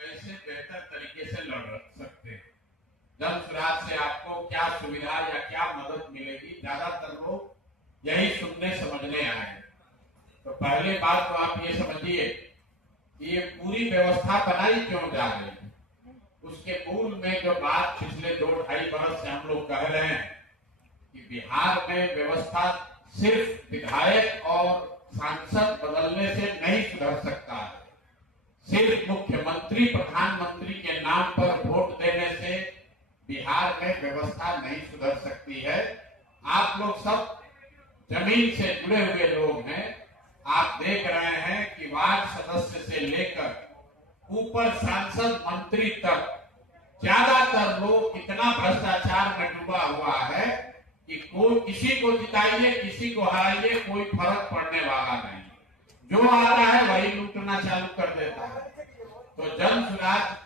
कैसे बेहतर तरीके से लड़ सकते हैं। जन सुराज से आपको क्या सुविधा या क्या मदद मिलेगी, ज्यादातर लोग यही सुनने समझने आए हैं। तो पहले बात तो आप ये समझिए कि ये पूरी व्यवस्था बनाई क्यों जा रही है। उसके मूल में जो बात पिछले 2-2.5 वर्ष से हम लोग कह रहे हैं कि बिहार में व्यवस्था सिर्फ विधायक और सांसद बदलने से नहीं सुधर सकता है। सिर्फ मुख्यमंत्री प्रधानमंत्री के नाम पर वोट देने से बिहार में व्यवस्था नहीं सुधर सकती है। आप लोग सब जमीन से जुड़े हुए लोग हैं। आप देख रहे हैं कि वार्ड सदस्य से लेकर ऊपर सांसद मंत्री तक ज्यादातर लोग इतना भ्रष्टाचार में डूबा हुआ है कि कोई किसी को जिताइए किसी को हराइए कोई फर्क पड़ने वाला नहीं। जो आ रहा है वही लूटना चालू कर देता है। तो जन सुराज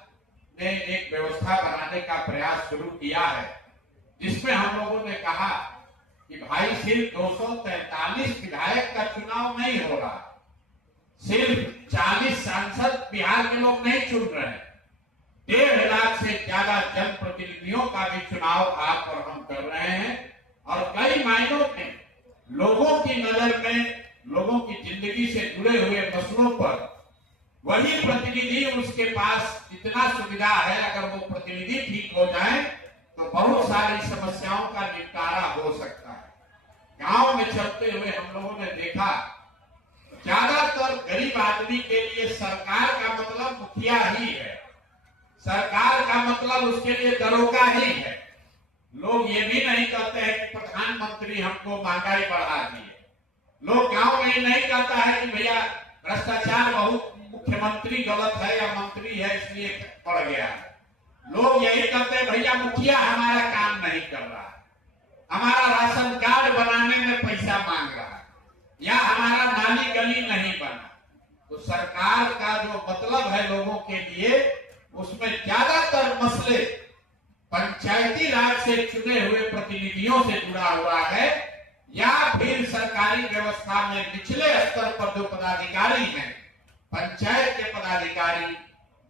ने एक व्यवस्था बनाने का प्रयास शुरू किया है, जिसमें हम लोगों ने कहा कि भाई सिर्फ 243 विधायक का चुनाव नहीं हो रहा, सिर्फ 40 सांसद बिहार के लोग नहीं चुन रहे हैं, 1.5 लाख से ज्यादा जनप्रतिनिधियों का भी चुनाव आप और हम कर रहे हैं। और कई मायनों में लोगों की नजर में, लोगों की जिंदगी से जुड़े हुए मसलों पर वही प्रतिनिधि, उसके पास इतना सुविधा है, अगर वो प्रतिनिधि ठीक हो जाए तो बहुत सारी समस्याओं का निपटारा हो सकता है। गांव में चलते हुए हम लोगों ने देखा ज्यादातर गरीब आदमी के लिए सरकार का मतलब मुखिया ही है, सरकार का मतलब उसके लिए दरोगा ही है। लोग ये भी नहीं कहते हैं कि प्रधानमंत्री हमको महंगाई बढ़ा दिए। लोग गांव में नहीं कहता है कि भैया भ्रष्टाचार बहुत, मुख्यमंत्री गलत है या मंत्री है इसलिए बढ़ गया है। लोग यही कहते हैं भैया मुखिया हमारा काम नहीं कर रहा, हमारा राशन कार्ड बनाने में पैसा मांग रहा है, या हमारा नाली गली नहीं बना। तो सरकार का जो मतलब है लोगों के लिए, उसमें ज्यादातर मसले पंचायती राज से चुने हुए प्रतिनिधियों से जुड़ा हुआ है, या फिर सरकारी व्यवस्था में निचले स्तर पर जो पदाधिकारी हैं, पंचायत के पदाधिकारी,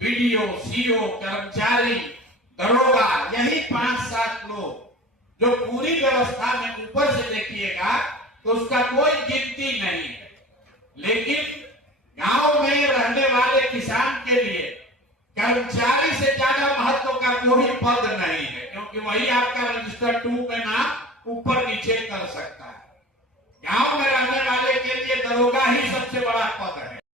बीडीओ, सीओ, कर्मचारी, दरोगा, यही 5-7 लोग जो पूरी व्यवस्था में ऊपर से देखिएगा तो उसका कोई गिनती नहीं है। लेकिन गांव में रहने वाले किसान के लिए कर्मचारी